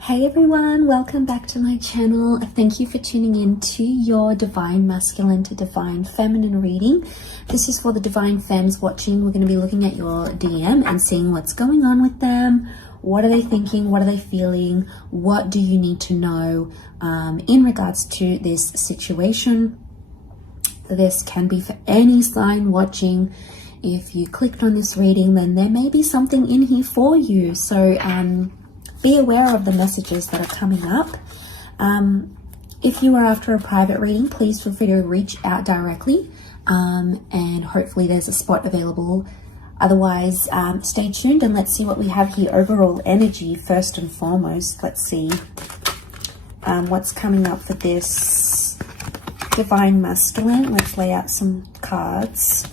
Hey everyone, welcome back to my channel. Thank you for tuning in to your Divine Masculine to Divine Feminine reading. This is for the Divine Femmes watching. We're going to be looking at your DM and seeing what's going on with them. What are they thinking? What are they feeling? What do you need to know in regards to this situation? This can be for any sign watching. If you clicked on this reading, then there may be something in here for you. So be aware of the messages that are coming up. If you are after a private reading, please feel free to reach out directly, and hopefully there's a spot available. Otherwise, stay tuned and let's see what we have here. Overall energy, first and foremost. Let's see what's coming up for this Divine Masculine. Let's lay out some cards.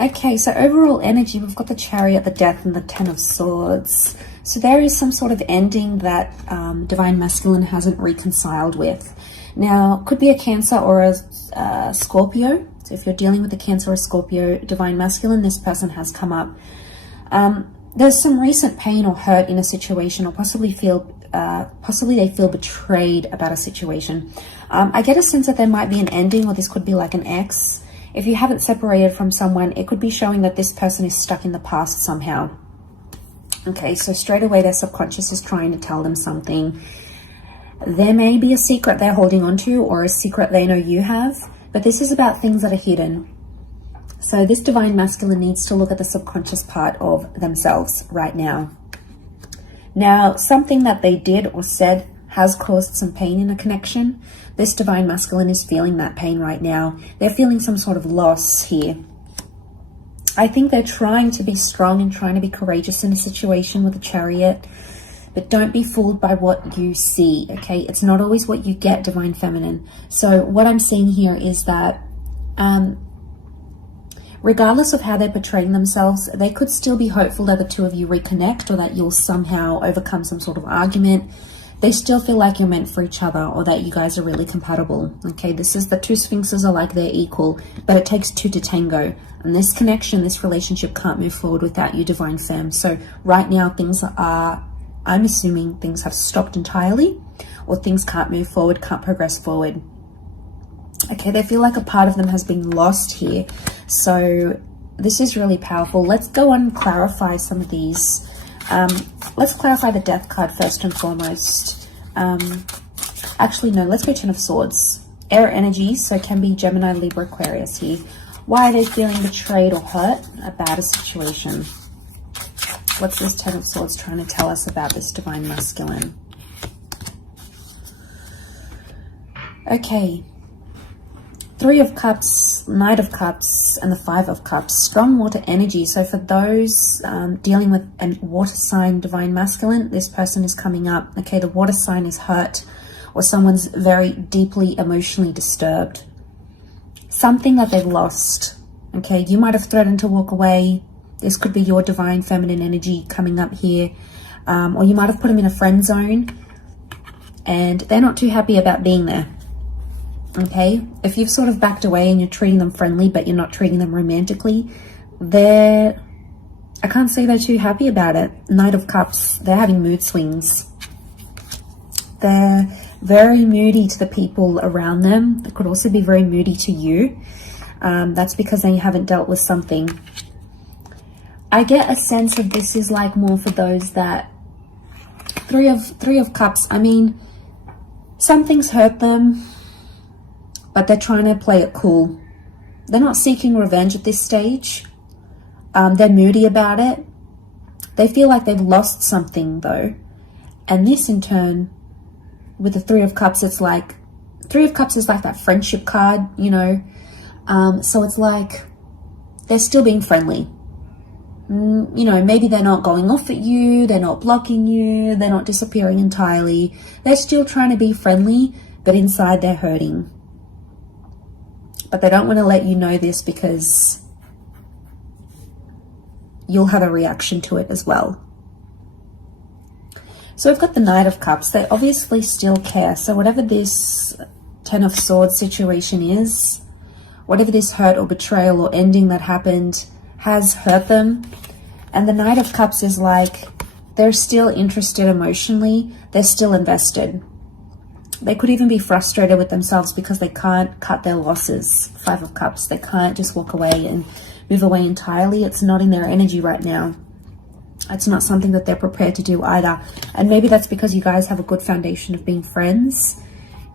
Okay, so overall energy, we've got the Chariot, the Death, and the Ten of Swords. So there is some sort of ending that Divine Masculine hasn't reconciled with. Now, could be a Cancer or a Scorpio. So if you're dealing with a Cancer or a Scorpio, Divine Masculine, this person has come up. There's some recent pain or hurt in a situation, or possibly they feel betrayed about a situation. I get a sense that there might be an ending, or this could be like an ex. If you haven't separated from someone, it could be showing that this person is stuck in the past somehow. Okay, so straight away their subconscious is trying to tell them something. There may be a secret they're holding on to, or a secret they know you have, but this is about things that are hidden. So this Divine Masculine needs to look at the subconscious part of themselves right now. Now, something that they did or said has caused some pain in a connection. This Divine Masculine is feeling that pain right now. They're feeling some sort of loss here. I think they're trying to be strong and trying to be courageous in a situation with a Chariot, but don't be fooled by what you see, okay? It's not always what you get, Divine Feminine. So what I'm seeing here is that regardless of how they're portraying themselves, they could still be hopeful that the two of you reconnect, or that you'll somehow overcome some sort of argument. They still feel like you're meant for each other, or that you guys are really compatible. Okay, this is the two Sphinxes are like they're equal, but it takes two to tango. And this connection, this relationship can't move forward without you, Divine Femme. So right now things are, I'm assuming things have stopped entirely, or things can't move forward, can't progress forward. Okay, they feel like a part of them has been lost here. So this is really powerful. Let's go on and clarify some of these. Let's clarify the Death card first and foremost. Actually, no, let's go Ten of Swords. Air energy, so it can be Gemini, Libra, Aquarius here. Why are they feeling betrayed or hurt about a situation? What's this Ten of Swords trying to tell us about this Divine Masculine? Okay. Three of Cups, Knight of Cups, and the Five of Cups. Strong water energy. So for those dealing with a water sign Divine Masculine, this person is coming up. Okay, the water sign is hurt, or someone's very deeply emotionally disturbed. Something that they've lost. Okay, you might have threatened to walk away. This could be your Divine Feminine energy coming up here. Or you might have put them in a friend zone, and they're not too happy about being there. Okay, if you've sort of backed away and you're treating them friendly, but you're not treating them romantically, I can't say they're too happy about it. Knight of Cups, they're having mood swings. They're very moody to the people around them. They could also be very moody to you. That's because they haven't dealt with something. I get a sense of this is like more for those that Three of Cups. I mean, something's hurt them, but they're trying to play it cool. They're not seeking revenge at this stage. They're moody about it. They feel like they've lost something though. And this in turn, with the Three of Cups, it's like, Three of Cups is like that friendship card, you know. So it's like, they're still being friendly. You know, maybe they're not going off at you. They're not blocking you. They're not disappearing entirely. They're still trying to be friendly, but inside they're hurting. But they don't want to let you know this because you'll have a reaction to it as well. So we've got the Knight of Cups. They obviously still care. So whatever this Ten of Swords situation is, whatever this hurt or betrayal or ending that happened has hurt them. And the Knight of Cups is like, They're still interested emotionally. They're still invested. They could even be frustrated with themselves because they can't cut their losses. 5 of Cups. They can't just walk away and move away entirely. It's not in their energy right now. It's not something that they're prepared to do either. And maybe that's because you guys have a good foundation of being friends.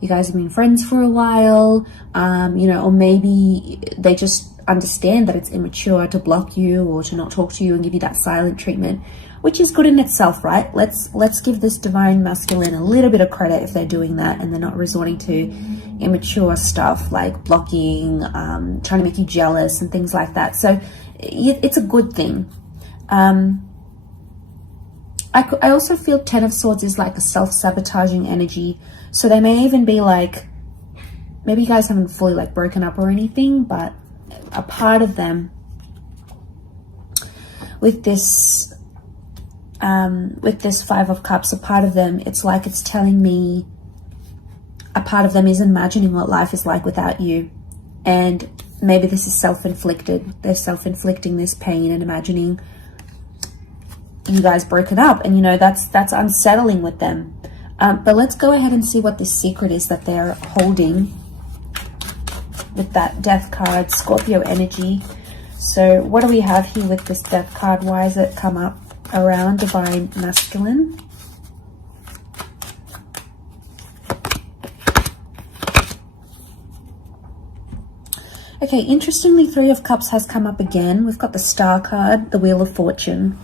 You guys have been friends for a while, you know, or maybe they just understand that it's immature to block you or to not talk to you and give you that silent treatment, which is good in itself, right? Let's give this divine masculine a little bit of credit if they're doing that and they're not resorting to immature stuff like blocking, trying to make you jealous and things like that. So it's a good thing. I also feel 10 of Swords is like a self-sabotaging energy. So they may even be like, maybe you guys haven't fully like broken up or anything, but a part of them with this 5 of Cups, a part of them, it's like it's telling me a part of them is imagining what life is like without you. And maybe this is self-inflicted. They're self-inflicting this pain and imagining you guys broken up, and you know that's unsettling with them. But let's go ahead and see what the secret is that they're holding with that Death card, Scorpio energy. So what do we have here with this Death card? Why has it come up around divine masculine? Okay, interestingly, 3 of Cups has come up again. We've got the Star card, the Wheel of Fortune.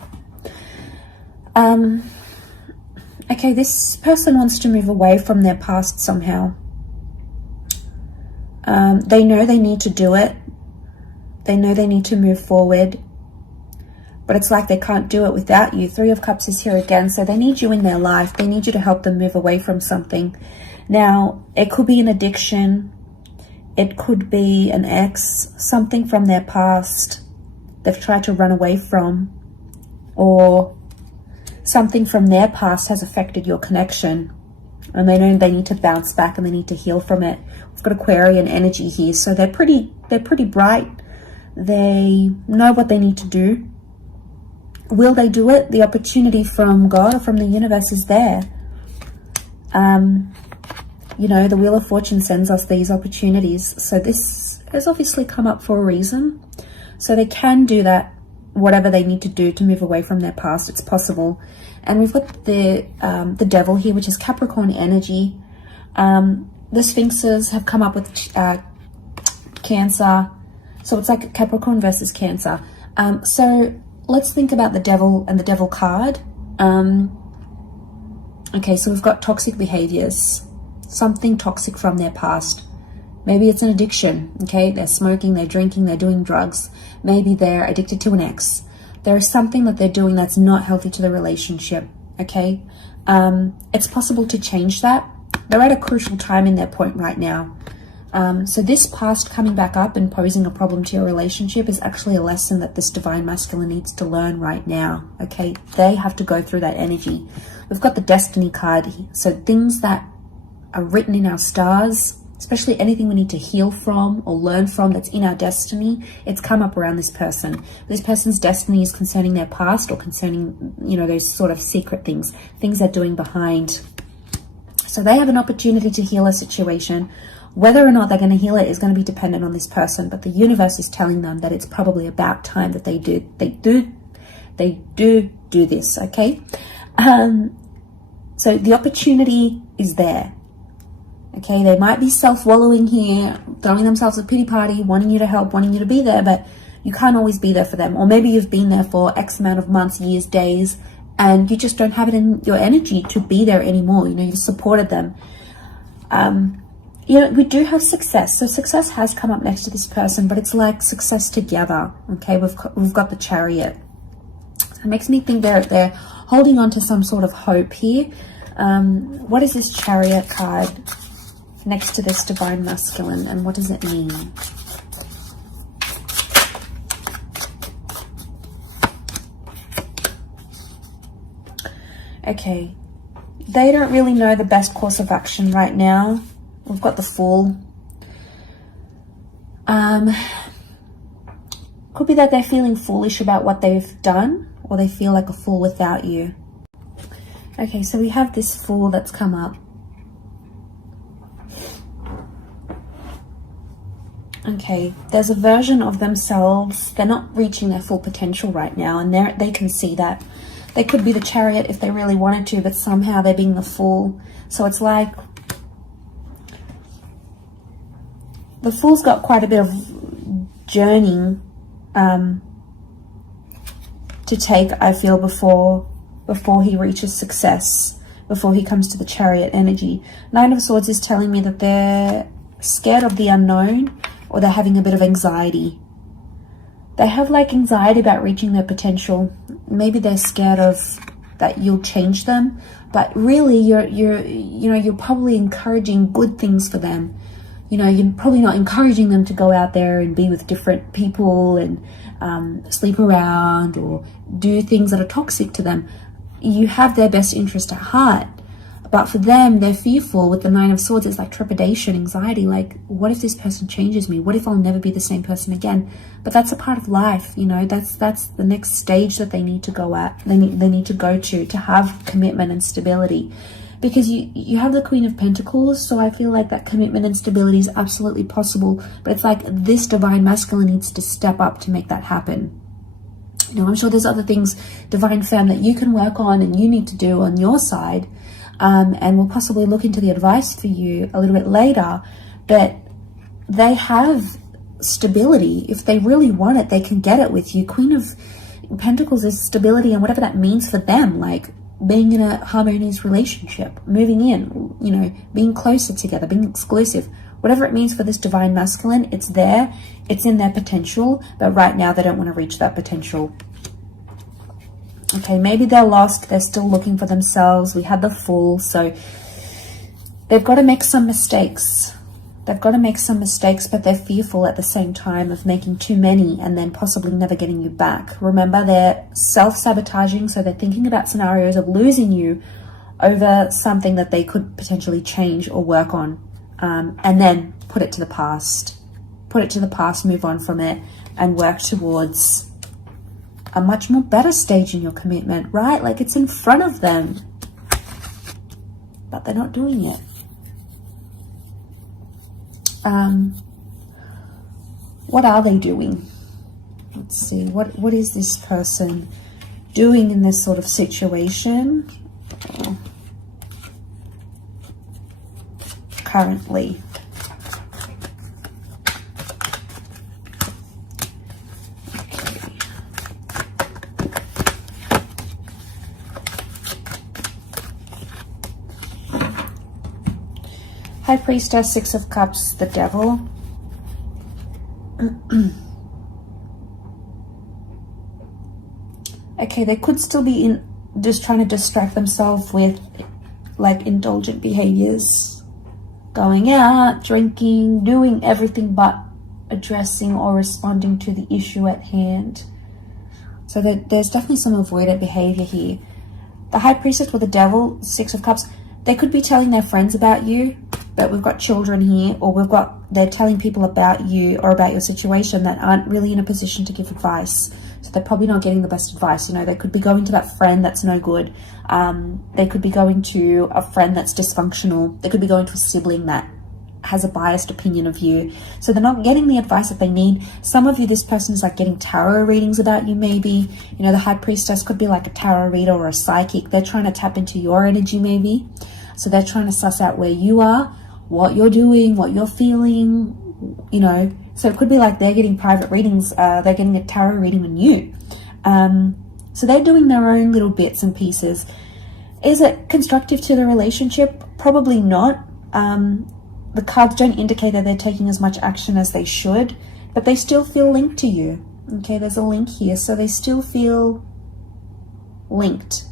Okay, this person wants to move away from their past somehow. They know they need to do it. They know they need to move forward. But it's like they can't do it without you. 3 of Cups is here again. So they need you in their life. They need you to help them move away from something. Now, it could be an addiction. It could be an ex. Something from their past they've tried to run away from. Or something from their past has affected your connection. And they know they need to bounce back and they need to heal from it. We've got Aquarian energy here. So they're pretty bright. They know what they need to do. Will they do it? The opportunity from God or from the universe is there. You know, the Wheel of Fortune sends us these opportunities. So this has obviously come up for a reason. So they can do that, whatever they need to do to move away from their past. It's possible. And we've got the Devil here, which is Capricorn energy. The Sphinxes have come up with Cancer. So it's like Capricorn versus Cancer. So let's think about the Devil and the Devil card. Okay, so we've got toxic behaviors. Something toxic from their past. Maybe it's an addiction, okay? They're smoking, they're drinking, they're doing drugs. Maybe they're addicted to an ex. There is something that they're doing that's not healthy to the relationship, okay? It's possible to change that. They're at a crucial time in their point right now. So this past coming back up and posing a problem to your relationship is actually a lesson that this divine masculine needs to learn right now, okay? They have to go through that energy. We've got the Destiny card. So things that are written in our stars, especially anything we need to heal from or learn from that's in our destiny, it's come up around this person. This person's destiny is concerning their past or concerning, you know, those sort of secret things they're doing behind. So they have an opportunity to heal a situation. Whether or not they're going to heal it is going to be dependent on this person, but the universe is telling them that it's probably about time that they do this, okay? So the opportunity is there. Okay, they might be self-wallowing here, throwing themselves a pity party, wanting you to help, wanting you to be there, but you can't always be there for them. Or maybe you've been there for X amount of months, years, days, and you just don't have it in your energy to be there anymore. You know, you've supported them. You know, we do have success. So success has come up next to this person, but it's like success together. Okay, we've got the Chariot. It makes me think they're holding on to some sort of hope here. What is this Chariot card next to this divine masculine, and what does it mean? Okay, they don't really know the best course of action right now. We've got the Fool. Could be that they're feeling foolish about what they've done, or they feel like a fool without you. Okay, so we have this Fool that's come up. Okay, there's a version of themselves. They're not reaching their full potential right now, and they can see that. They could be the Chariot if they really wanted to, but somehow they're being the Fool. So it's like the Fool's got quite a bit of journeying to take, I feel, before he reaches success, before he comes to the Chariot energy. Nine of Swords is telling me that they're scared of the unknown, or they're having a bit of anxiety. They have like anxiety about reaching their potential. Maybe they're scared of that you'll change them, but really you're probably encouraging good things for them. You know, you're probably not encouraging them to go out there and be with different people and sleep around or do things that are toxic to them. You have their best interest at heart. But for them, they're fearful. With the Nine of Swords, it's like trepidation, anxiety. Like, what if this person changes me? What if I'll never be the same person again? But that's a part of life, you know. That's the next stage that they need to go at. They need to go to have commitment and stability. Because you have the Queen of Pentacles, so I feel like that commitment and stability is absolutely possible. But it's like this Divine Masculine needs to step up to make that happen. You know, I'm sure there's other things, Divine Femme, that you can work on and you need to do on your side. And we'll possibly look into the advice for you a little bit later, but they have stability. If they really want it, they can get it with you. Queen of Pentacles is stability, and whatever that means for them, like being in a harmonious relationship, moving in, you know, being closer together, being exclusive, whatever it means for this Divine Masculine, it's there, it's in their potential, but right now they don't want to reach that potential. Okay, maybe they're lost. They're still looking for themselves. We had the Fool. So they've got to make some mistakes. They've got to make some mistakes, but they're fearful at the same time of making too many and then possibly never getting you back. Remember, they're self-sabotaging, so they're thinking about scenarios of losing you over something that they could potentially change or work on, and then put it to the past. Put it to the past, move on from it, and work towards a much more better stage in your commitment, right? Like, it's in front of them, but they're not doing it. What are they doing? Let's see. What is this person doing in this sort of situation currently? High Priestess, Six of Cups, the Devil. Okay, they could still be just trying to distract themselves with like indulgent behaviors. Going out, drinking, doing everything but addressing or responding to the issue at hand. So there's definitely some avoidant behavior here. The High Priestess with the Devil, Six of Cups, they could be telling their friends about you, but we've got children here, or they're telling people about you or about your situation that aren't really in a position to give advice. So they're probably not getting the best advice. You know, they could be going to that friend that's no good. They could be going to a friend that's dysfunctional. They could be going to a sibling that has a biased opinion of you. So they're not getting the advice that they need. Some of you, this person is like getting tarot readings about you maybe. You know, the High Priestess could be like a tarot reader or a psychic. They're trying to tap into your energy maybe. So they're trying to suss out where you are, what you're doing, what you're feeling, you know. So it could be like they're getting private readings, they're getting a tarot reading on you. So they're doing their own little bits and pieces. Is it constructive to the relationship? Probably not. The cards don't indicate that they're taking as much action as they should, but they still feel linked to you. Okay, there's a link here, so they still feel linked.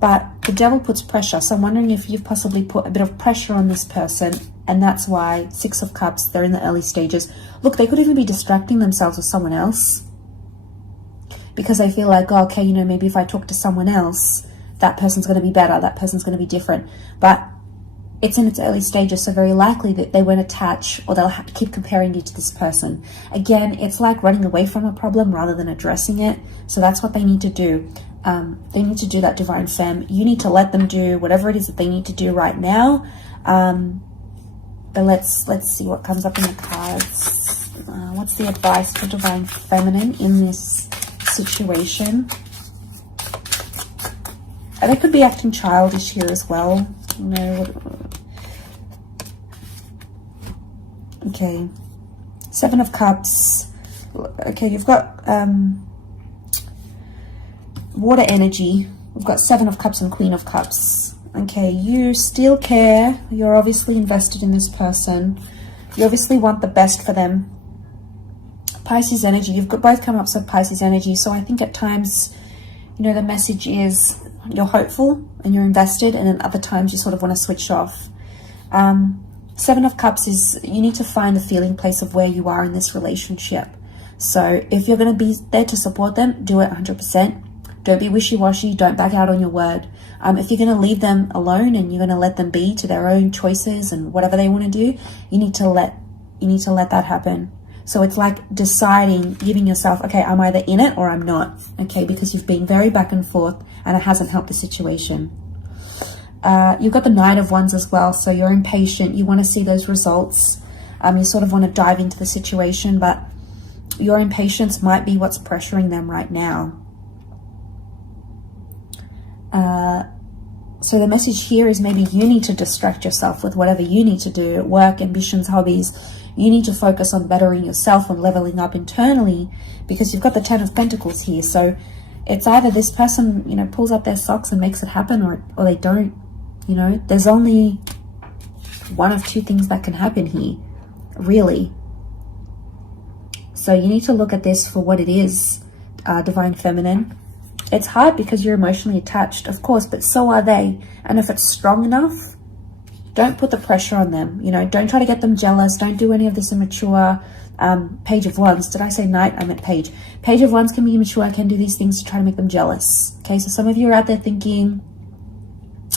But the Devil puts pressure, so I'm wondering if you've possibly put a bit of pressure on this person, and that's why Six of Cups, they're in the early stages. Look, they could even be distracting themselves with someone else because they feel like, oh, okay, you know, maybe if I talk to someone else, that person's going to be better, that person's going to be different. But it's in its early stages, so very likely that they won't attach, or they'll have to keep comparing you to this person. Again, it's like running away from a problem rather than addressing it. So that's what they need to do. They need to do that, Divine Femme. You need to let them do whatever it is that they need to do right now. But let's see what comes up in the cards. What's the advice for Divine Feminine in this situation? They could be acting childish here as well. You know. Okay. 7 of Cups. Okay, you've got water energy. We've got 7 of Cups and Queen of Cups. Okay, you still care. You're obviously invested in this person. You obviously want the best for them. Pisces energy. You've got both come up with Pisces energy. So I think at times, you know, the message is you're hopeful and you're invested, and at other times you sort of want to switch off. 7 of Cups is you need to find the feeling place of where you are in this relationship. So if you're going to be there to support them, do it 100%. Don't be wishy-washy. Don't back out on your word. If you're going to leave them alone and you're going to let them be to their own choices and whatever they want to do, you need to let that happen. So it's like deciding, giving yourself, okay, I'm either in it or I'm not. Okay, because you've been very back and forth and it hasn't helped the situation. You've got the Knight of Wands as well. So you're impatient. You want to see those results. You sort of want to dive into the situation, but your impatience might be what's pressuring them right now. So the message here is maybe you need to distract yourself with whatever you need to do, work, ambitions, hobbies. You need to focus on bettering yourself and leveling up internally, because you've got the 10 of Pentacles here. So it's either this person, you know, pulls up their socks and makes it happen, or they don't. You know, there's only one of two things that can happen here, really. So you need to look at this for what it is, Divine Feminine. It's hard because you're emotionally attached, of course, but so are they. And if it's strong enough, don't put the pressure on them. You know, don't try to get them jealous. Don't do any of this immature. Page of Wands. Did I say Knight? I meant Page. Page of Wands can be immature, can do these things to try to make them jealous. Okay, so some of you are out there thinking,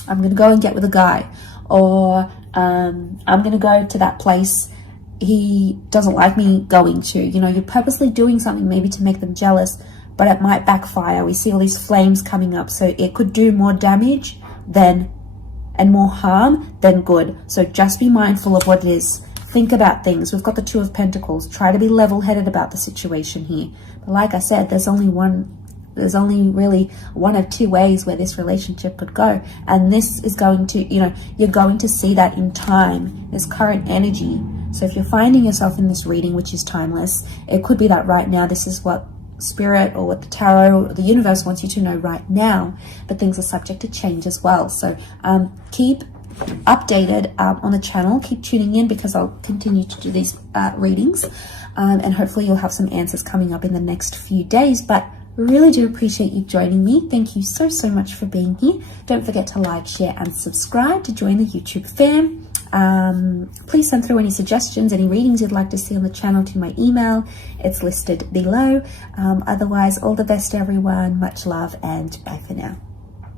I'm going to go and get with a guy, or I'm going to go to that place he doesn't like me going to. You know, you're purposely doing something maybe to make them jealous, but it might backfire. We see all these flames coming up, so it could do more damage and more harm than good. So just be mindful of what it is. Think about things. We've got the 2 of Pentacles. Try to be level-headed about the situation here. But like I said, there's only really one of two ways where this relationship could go. And this is going to, you know, you're going to see that in time, this current energy. So if you're finding yourself in this reading, which is timeless, it could be that right now this is what Spirit or what the tarot or the universe wants you to know right now, but things are subject to change as well. So keep updated on the channel, keep tuning in, because I'll continue to do these readings, and hopefully you'll have some answers coming up in the next few days. But really do appreciate you joining me. Thank you so much for being here. Don't forget to like, share and subscribe to join the YouTube fam. Please send through any suggestions, any readings you'd like to see on the channel to my email. It's listed below. Otherwise, all the best everyone. Much love and bye for now.